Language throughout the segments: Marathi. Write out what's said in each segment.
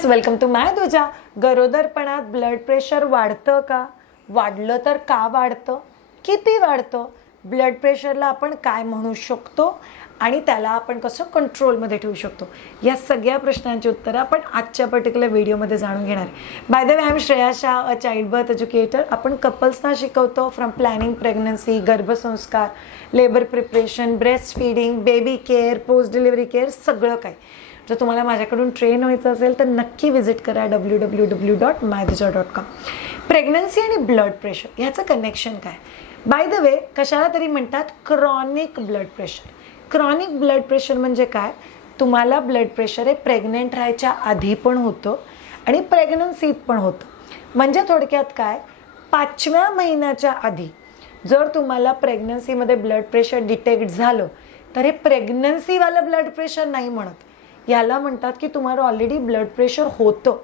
फ्रेंड्स वेलकम टू माय तुझ्या गरोदरपणात ब्लड प्रेशर वाढतं का? वाढलं तर का वाढतं? किती वाढतं? ब्लड प्रेशरला आपण काय म्हणू शकतो? आणि त्याला आपण कसं कंट्रोलमध्ये ठेवू शकतो? या सगळ्या प्रश्नांची उत्तरं आपण आजच्या पर्टिक्युलर व्हिडिओमध्ये जाणून घेणार आहे. By the way I am Shreya Shah a child birth educator आपण कपल्सना शिकवतो from planning pregnancy गर्भसंस्कार labour preparation breast feeding baby care post delivery care सगळं काय जर तुम्हाला माझ्याकडून ट्रेन व्हायचं असेल तर नक्की विजिट करा W W W dot Myduja dot com pregnancy आणि ब्लड प्रेशर ह्याचं कनेक्शन काय? बाय द वे कशाला तरी म्हणतात chronic blood pressure chronic blood pressure म्हणजे काय? तुम्हाला ब्लड प्रेशर हे प्रेग्नेंट राहायच्या आधी पण होतं आणि प्रेग्नन्सीत पण होतं. म्हणजे थोडक्यात काय? पाचव्या महिन्याच्या आधी जर तुम्हाला प्रेग्नन्सीमध्ये ब्लड प्रेशर डिटेक्ट झालं तर हे प्रेग्नन्सीवालं ब्लड प्रेशर नाही म्हणत. याला म्हणतात की तुम्हाला ऑलरेडी ब्लड प्रेशर होतं.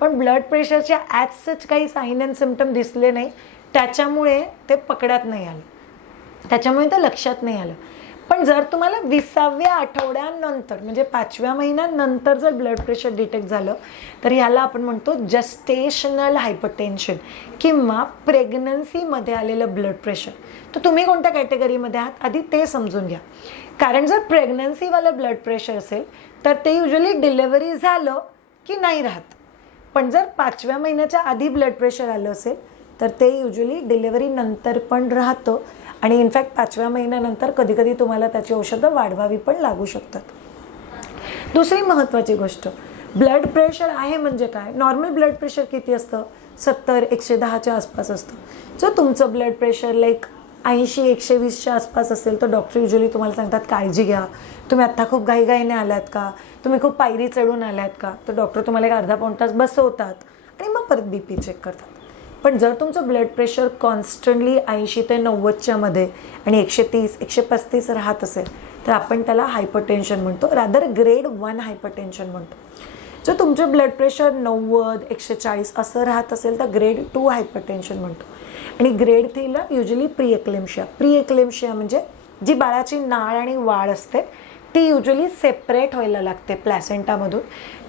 पण ब्लड प्रेशरच्या ॲज सच काही साईन अँड सिमटम दिसले नाही त्याच्यामुळे ते पकडात नाही आलं. त्याच्यामुळे ते लक्षात नाही आलं. पण जर तुम्हाला विसाव्या आठवड्यानंतर म्हणजे पाचव्या महिन्यानंतर जर ब्लड प्रेशर डिटेक्ट झालं तर ह्याला आपण म्हणतो जस्टेशनल हायपरटेन्शन किंवा प्रेग्नन्सीमध्ये आलेलं ब्लड प्रेशर तर तुम्ही कोणत्या कॅटेगरीमध्ये आहात? आधी ते समजून घ्या. कारण जर प्रेग्नन्सीवालं ब्लड प्रेशर असेल तर ते युजली डिलेवरी झालं की नाही राहत. पण जर पाचव्या महिन्याच्या आधी ब्लड प्रेशर आलं असेल तर ते युजली डिलेवरी नंतर पण राहतं. आणि इनफॅक्ट पाचव्या महिन्यानंतर कधी कधी तुम्हाला त्याची औषधं वाढवावी पण लागू शकतात. दुसरी महत्त्वाची गोष्ट ब्लड प्रेशर आहे म्हणजे काय? नॉर्मल ब्लड प्रेशर किती असतं? सत्तर एकशे दहाच्या आसपास असतं. जर तुमचं ब्लड प्रेशर लाईक ऐंशी एकशे वीसच्या आसपास असेल तर डॉक्टर युजली तुम्हाला सांगतात काळजी घ्या. तुम्ही आत्ता खूप घाईघाईने आलात का? तुम्ही खूप पायरी चढून आलात का? तर डॉक्टर तुम्हाला एक अर्धा पाऊण तास बसवतात आणि मग परत बी पी चेक करतात. पण जर तुमचं ब्लड प्रेशर कॉन्स्टंटली ऐंशी ते नव्वदच्या मध्ये आणि एकशे तीस एकशे पस्तीस राहत असेल तर आपण त्याला हायपरटेन्शन म्हणतो. रादर ग्रेड वन हायपरटेन्शन म्हणतो. जर तुमचं ब्लड प्रेशर नव्वद एकशे चाळीस असं राहत असेल तर ग्रेड टू हायपरटेन्शन म्हणतो. आणि grade थ्रीला usually pre eclampsia pre eclampsia म्हणजे जी बाळाची नाळ आणि वाळ असते ती युजली सेपरेट व्हायला लागते प्लॅसेंटामधून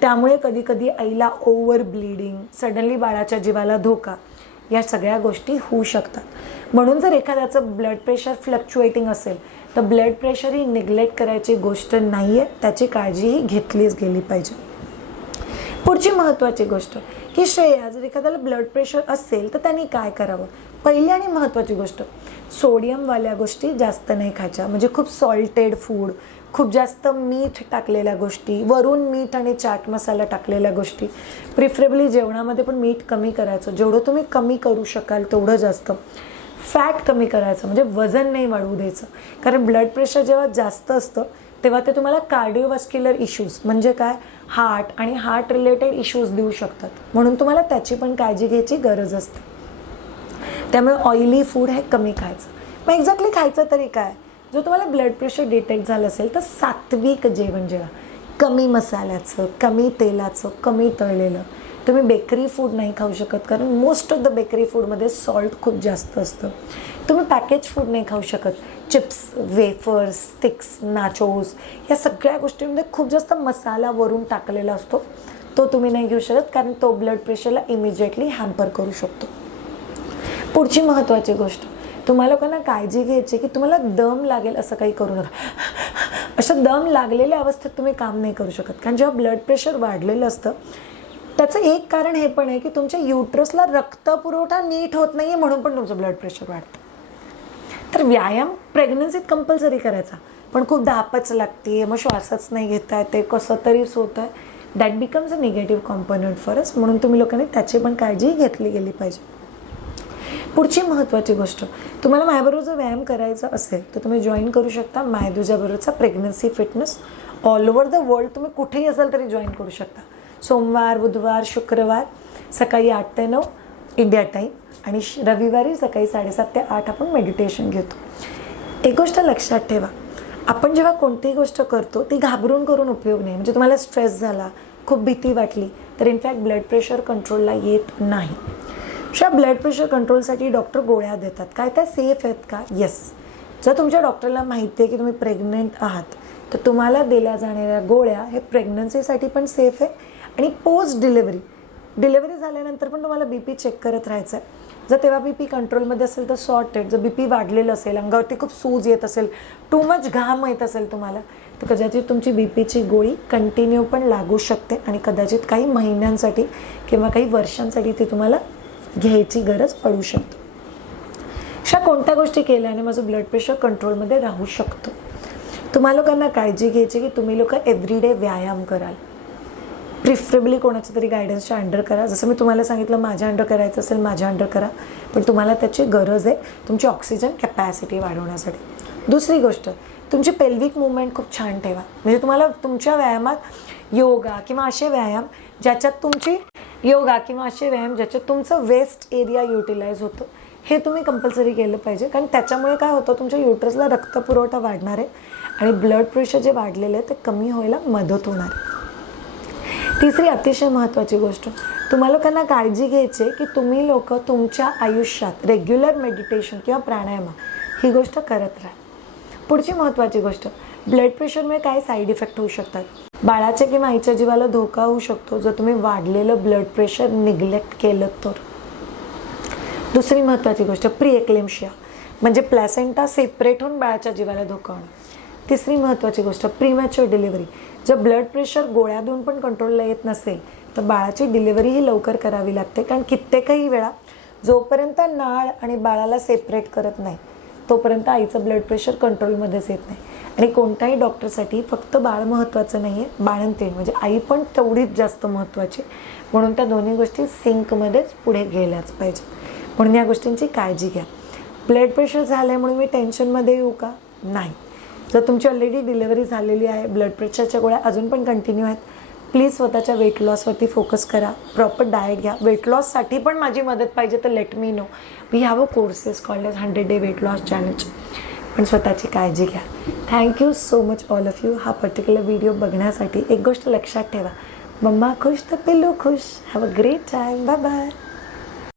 त्यामुळे कधी कधी आईला ओव्हर ब्लिडिंग सडनली बाळाच्या जीवाला धोका या सगळ्या गोष्टी होऊ शकतात. म्हणून जर एखाद्याचं ब्लड प्रेशर फ्लक्च्युएटिंग असेल तर ब्लड प्रेशर ही निग्लेक्ट करायची गोष्ट नाही आहे त्याची काळजीही घेतलीच गेली पाहिजे. पुढची महत्त्वाची गोष्ट की श्रेया जर एखाद्याला ब्लड प्रेशर असेल तर त्यांनी काय करावं? पहिली आणि महत्त्वाची गोष्ट सोडियमवाल्या गोष्टी जास्त नाही खायच्या. म्हणजे खूप सॉल्टेड फूड खूप जास्त मीठ टाकलेल्या गोष्टी वरून मीठ आणि चाट मसाला टाकलेल्या गोष्टी. प्रिफरेबली जेवणामध्ये पण मीठ कमी करायचं. जेवढं तुम्ही कमी करू शकाल तेवढं जास्त. फॅट कमी करायचं म्हणजे वजन नाही वाढवू द्यायचं. कारण ब्लड प्रेशर जेव्हा जास्त असतं तेव्हा ते तुम्हाला कार्डिओव्हास्क्युलर इश्यूज म्हणजे काय? हार्ट आणि हार्ट रिलेटेड इश्यूज देऊ शकतात. म्हणून तुम्हाला त्याची पण काळजी घ्यायची गरज असते. त्यामुळे ऑइली फूड हे कमी खायचं. मग एक्झॅक्टली खायचं तरी काय? जर तुम्हाला ब्लड प्रेशर डिटेक्ट झालं असेल तर सात्विक जेवण जेवा. कमी मसाल्याचं कमी तेलाचं कमी तळलेलं. तुम्ही बेकरी फूड नाही खाऊ शकत कारण मोस्ट ऑफ द बेकरी फूडमध्ये सॉल्ट खूप जास्त असतं. तुम्ही पॅकेज फूड नाही खाऊ शकत. चिप्स वेफर्स स्टिक्स नाचोज या सगळ्या गोष्टींमध्ये खूप जास्त मसाला वरून टाकलेला असतो. तो तुम्ही नाही घेऊ शकत कारण तो ब्लड प्रेशरला इमिजिएटली हॅम्पर करू शकतो. पुढची महत्त्वाची गोष्ट. तुम्हाला लोकांना काळजी घ्यायची की तुम्हाला दम लागेल असं काही करू नका. अशा दम लागलेल्या अवस्थेत तुम्ही काम नाही करू शकत. कारण जेव्हा ब्लड प्रेशर वाढलेलं असतं त्याचं एक कारण हे पण आहे की तुमच्या युट्रसला रक्तपुरवठा नीट होत नाही आहे म्हणून पण तुमचं ब्लड प्रेशर वाढतं. तर व्यायाम प्रेग्नन्सीत कंपल्सरी करायचा. पण खूप धापच लागते मग श्वासच नाही घेता येते कसं तरीच होतं आहे that becomes a negative component for us म्हणून तुम्ही लोकांनी त्याची पण काळजी घेतली गेली पाहिजे. पुढची महत्त्वाची गोष्ट तुम्हाला माझ्याबरोबर जर व्यायाम करायचा असेल तर तुम्ही जॉईन करू शकता मायदुजाबरोबरचा pregnancy fitness all over the world तुम्ही कुठेही असाल तरी जॉईन करू शकता. सोमवार बुधवार शुक्रवार सकाळी आठ ते नऊ इंडिया टाईम आणि श- रविवारी सकाळी साडेसात ते आठ आपण मेडिटेशन घेतो. एक गोष्ट लक्षात ठेवा. आपण जेव्हा कोणतीही गोष्ट करतो ती घाबरून करून उपयोग नाही. म्हणजे तुम्हाला स्ट्रेस झाला खूप भीती वाटली तर इनफॅक्ट ब्लड प्रेशर कंट्रोलला येत नाही. अशा ब्लड प्रेशर कंट्रोलसाठी डॉक्टर गोळ्या देतात. काय त्या सेफ आहेत का? येस जर तुमच्या डॉक्टरला माहिती आहे की तुम्ही प्रेग्नंट आहात तर तुम्हाला दिल्या जाणाऱ्या गोळ्या हे प्रेग्नन्सीसाठी पण सेफ आहे आणि पोस्ट डिलेवरी डिलेवरी झाल्यानंतर पण तुम्हाला बी पी चेक करत राहायचं आहे जर तेव्हा बी पी कंट्रोलमध्ये असेल तर सॉर्टेड जर बी पी वाढलेलं असेल अंगावरती खूप सूज येत असेल टू मच घाम येत असेल तुम्हाला तर कदाचित तुमची बी पीची गोळी कंटिन्यू पण लागू शकते आणि कदाचित काही महिन्यांसाठी किंवा काही वर्षांसाठी ती तुम्हाला घ्यायची गरज पडू शकते. अशा कोणत्या गोष्टी केल्याने माझं ब्लड प्रेशर कंट्रोलमध्ये राहू शकतो? तुम्हा लोकांना काळजी घ्यायची की तुम्ही लोक एव्हरीडे व्यायाम कराल. प्रिफरेबली कोणाच्या तरी गायडन्सच्या अंडर करा. जसं मी तुम्हाला सांगितलं माझ्या अंडर करायचं असेल माझ्या अंडर करा. पण तुम्हाला त्याची गरज आहे तुमची ऑक्सिजन कॅपॅसिटी वाढवण्यासाठी. दुसरी गोष्ट तुमची पेल्विक मुवमेंट खूप छान ठेवा. म्हणजे तुम्हाला तुमच्या व्यायामात योगा किंवा असे व्यायाम ज्याच्यात तुमची योगा किंवा असे व्यायाम ज्याच्यात तुमचं वेस्ट एरिया युटिलाइज होतं हे तुम्ही कंपल्सरी केलं पाहिजे. कारण त्याच्यामुळे काय होतं तुमच्या युट्रसला रक्तपुरवठा वाढणार आहे आणि ब्लड प्रेशर जे वाढलेलं आहे ते कमी व्हायला मदत होणार आहे. तिसरी अतिशय महत्त्वाची गोष्ट तुम्हा लोकांना काळजी घ्यायची आहे की तुम्ही लोक तुमच्या आयुष्यात रेग्युलर मेडिटेशन किंवा प्राणायाम ही गोष्ट करत राहा. पुढची महत्त्वाची गोष्ट ब्लड प्रेशरमुळे काय साईड इफेक्ट होऊ शकतात? बाळाच्या किंवा आईच्या जीवाला धोका होऊ शकतो. जर तुम्ही वाढलेलं ब्लड प्रेशर निग्लेक्ट केलं तर. दुसरी महत्त्वाची गोष्ट प्रिएक्लेमशिया म्हणजे प्लॅसेंटा सेपरेट होऊन बाळाच्या जीवाला धोका होणं. तिसरी महत्त्वाची गोष्ट प्रीमॅच्युअर डिलिव्हरी जर ब्लड प्रेशर गोळ्या देऊन पण कंट्रोलला येत नसेल तर बाळाची डिलिव्हरी ही लवकर करावी लागते. कारण कित्येकही वेळा जोपर्यंत नाळ आणि बाळाला सेपरेट करत नाही तोपर्यंत आईचं ब्लड प्रेशर कंट्रोलमध्येच येत नाही. आणि कोणत्याही डॉक्टरसाठी फक्त बाळ महत्त्वाचं नाही आहे बाळंतीण. म्हणजे आई पण तेवढीच जास्त महत्त्वाची म्हणून त्या दोन्ही गोष्टी सिंकमध्येच पुढे गेल्याच पाहिजे म्हणून या गोष्टींची काळजी घ्या. ब्लड प्रेशर झालं म्हणून मी टेन्शनमध्ये येऊ का? नाही. जर तुमची ऑलरेडी डिलिव्हरी झालेली आहे ब्लड प्रेशरच्या गोळ्या अजून पण कंटिन्यू आहेत प्लीज स्वतःच्या वेट लॉसवरती फोकस करा. प्रॉपर डाएट घ्या. वेट लॉससाठी पण माझी मदत पाहिजे तर let me know we have a courses called a hundred day weight loss challenge पण स्वतःची काळजी घ्या. Thank you so much all of you हा पर्टिक्युलर व्हिडिओ बघण्यासाठी एक गोष्ट लक्षात ठेवा. मम्मा खुश तर पिल्लू खुश. Have a great time bye bye